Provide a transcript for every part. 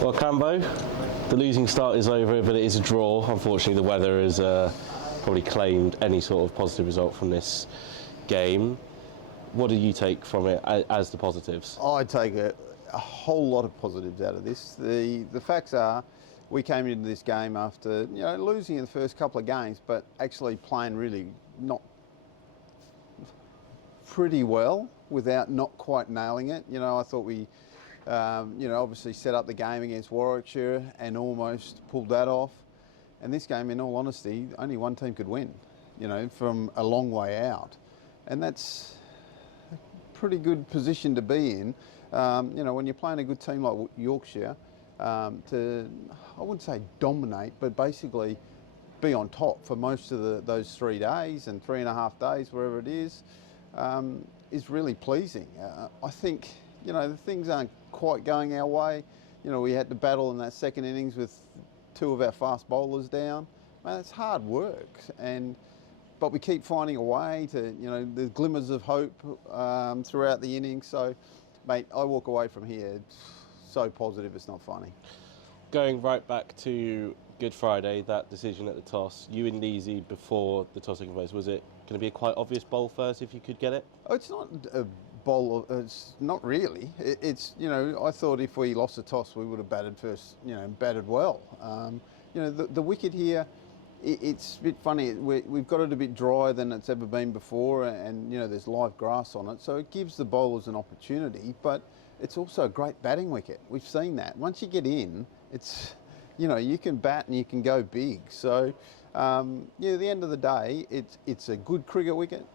Well, Campbell, the losing start is over, but it is a draw. Unfortunately, the weather has probably claimed any sort of positive result from this game. What do you take from it as the positives? I take a whole lot of positives out of this. The facts are, we came into this game after losing in the first couple of games, but actually playing really not pretty well without not quite nailing it. I thought we obviously set up the game against Warwickshire and almost pulled that off. And this game, in all honesty, only one team could win, from a long way out. And that's a pretty good position to be in. When you're playing a good team like Yorkshire, to, I wouldn't say dominate, but basically be on top for most of those 3 days and 3.5 days, wherever it is really pleasing. I think, the things aren't quite going our way. We had to battle in that second innings with 2 of our fast bowlers down. Man, it's hard work, but we keep finding a way to, the glimmers of hope throughout the innings. So, mate, I walk away from here so positive it's not funny. Going right back to Good Friday, that decision at the toss, you and Leesy before the toss took place, was it going to be a quite obvious bowl first if you could get it? Oh, it's not a bowl. It's not really. It's I thought if we lost the toss, we would have batted first. Batted well. The wicket here, it's a bit funny. We've got it a bit drier than it's ever been before, and there's live grass on it, so it gives the bowlers an opportunity. But it's also a great batting wicket. We've seen that. Once you get in, it's you can bat and you can go big. So at the end of the day, it's a good cricket wicket.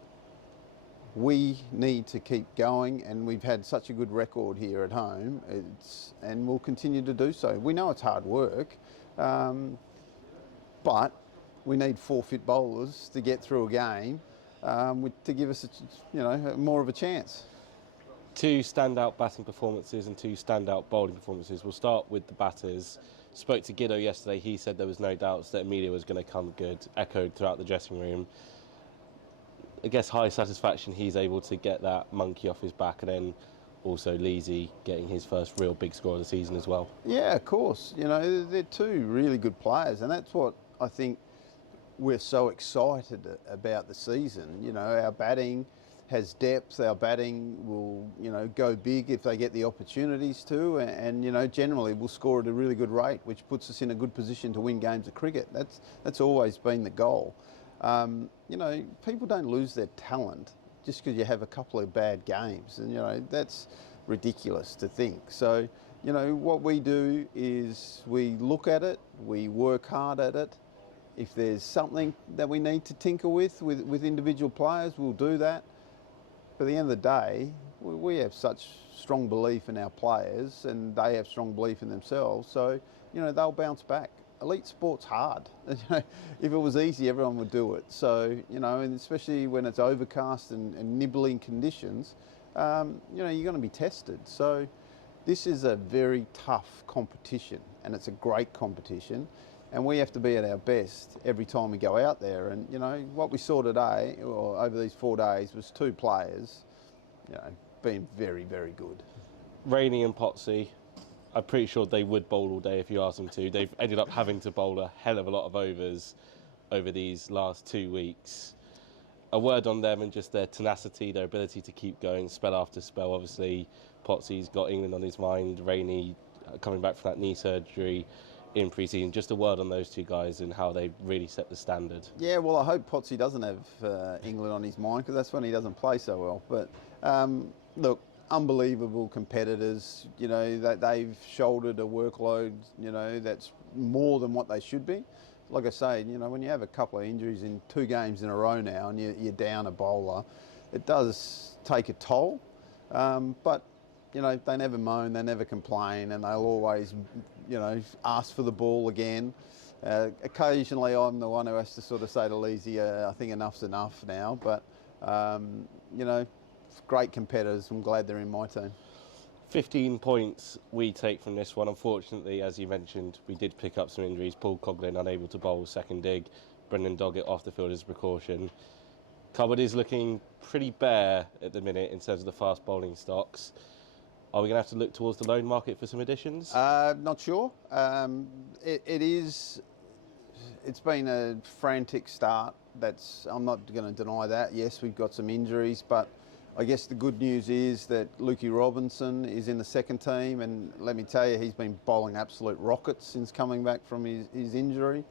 We need to keep going, and we've had such a good record here at home, and we'll continue to do so. We know it's hard work, but we need 4 fit bowlers to get through a game to give us more of a chance. 2 standout batting performances and 2 standout bowling performances. We'll start with the batters. Spoke to Giddo yesterday. He said there was no doubts that Amelia was going to come good, echoed throughout the dressing room. I guess high satisfaction he's able to get that monkey off his back, and then also Leesy getting his first real big score of the season as well. Yeah, of course. They're 2 really good players, and that's what I think we're so excited about the season. Our batting has depth. Our batting will, go big if they get the opportunities to, and generally we'll score at a really good rate, which puts us in a good position to win games of cricket. That's always been the goal. People don't lose their talent just because you have a couple of bad games, and that's ridiculous to think. So, what we do is we look at it, we work hard at it. If there's something that we need to tinker with individual players, we'll do that. But at the end of the day, we have such strong belief in our players, and they have strong belief in themselves. So, they'll bounce back. Elite sport's hard. If it was easy, everyone would do it. So, and especially when it's overcast and nibbling conditions, you're going to be tested. So this is a very tough competition, and it's a great competition. And we have to be at our best every time we go out there. And, what we saw today, or over these 4 days, was 2 players, being very, very good. Rainey and Potsy, I'm pretty sure they would bowl all day if you asked them to. They've ended up having to bowl a hell of a lot of overs over these last 2 weeks. A word on them and just their tenacity, their ability to keep going spell after spell. Obviously, Potsy's got England on his mind. Rainey coming back from that knee surgery in pre-season. Just a word on those 2 guys and how they really set the standard. Yeah, well, I hope Potsy doesn't have England on his mind, because that's when he doesn't play so well. But look, unbelievable competitors. That they've shouldered a workload, that's more than what they should be. Like I say, when you have a couple of injuries in 2 games in a row now, and you're down a bowler, it does take a toll. But they never moan, they never complain, and they'll always, ask for the ball again. Occasionally I'm the one who has to sort of say to Leesy, I think enough's enough now. But, great competitors. I'm glad they're in my team. 15 points we take from this one. Unfortunately, as you mentioned, we did pick up some injuries. Paul Coughlin unable to bowl second dig. Brendan Doggett off the field as a precaution. Cupboard is looking pretty bare at the minute in terms of the fast bowling stocks. Are we going to have to look towards the loan market for some additions? Not sure. It's been a frantic start. I'm not going to deny that. Yes, we've got some injuries, but I guess the good news is that Lukey Robinson is in the second team, and let me tell you, he's been bowling absolute rockets since coming back from his injury.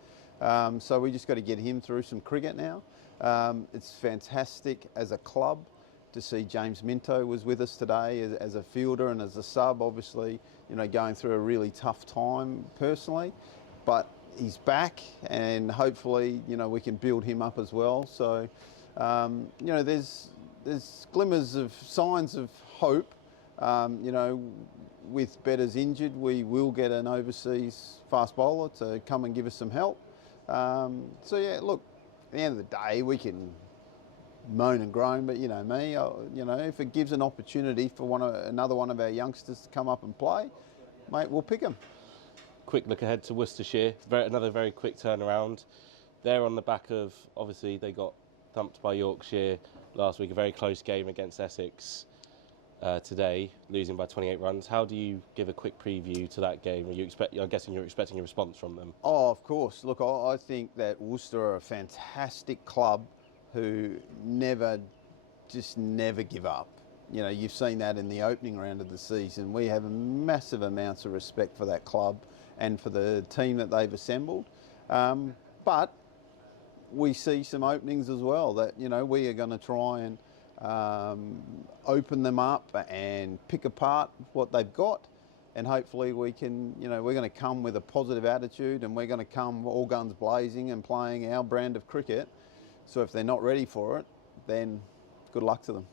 So we just got to get him through some cricket now. It's fantastic as a club to see James Minto was with us today as a fielder and as a sub, obviously, going through a really tough time personally, but he's back, and hopefully, we can build him up as well. So, there's glimmers of signs of hope. With Betters injured, we will get an overseas fast bowler to come and give us some help. So yeah, look, at the end of the day, we can moan and groan, but you know me, if it gives an opportunity for another one of our youngsters to come up and play, mate, we'll pick them. Quick look ahead to Worcestershire. Another very quick turnaround. They're on the back of, obviously, they got thumped by Yorkshire last week, a very close game against Essex today, losing by 28 runs. How do you give a quick preview to that game? I'm guessing you're expecting a response from them. Oh, of course. Look, I think that Worcester are a fantastic club who never give up. You've seen that in the opening round of the season. We have massive amounts of respect for that club and for the team that they've assembled. But we see some openings as well that, we are going to try and open them up and pick apart what they've got. And hopefully we can, we're going to come with a positive attitude, and we're going to come all guns blazing and playing our brand of cricket. So if they're not ready for it, then good luck to them.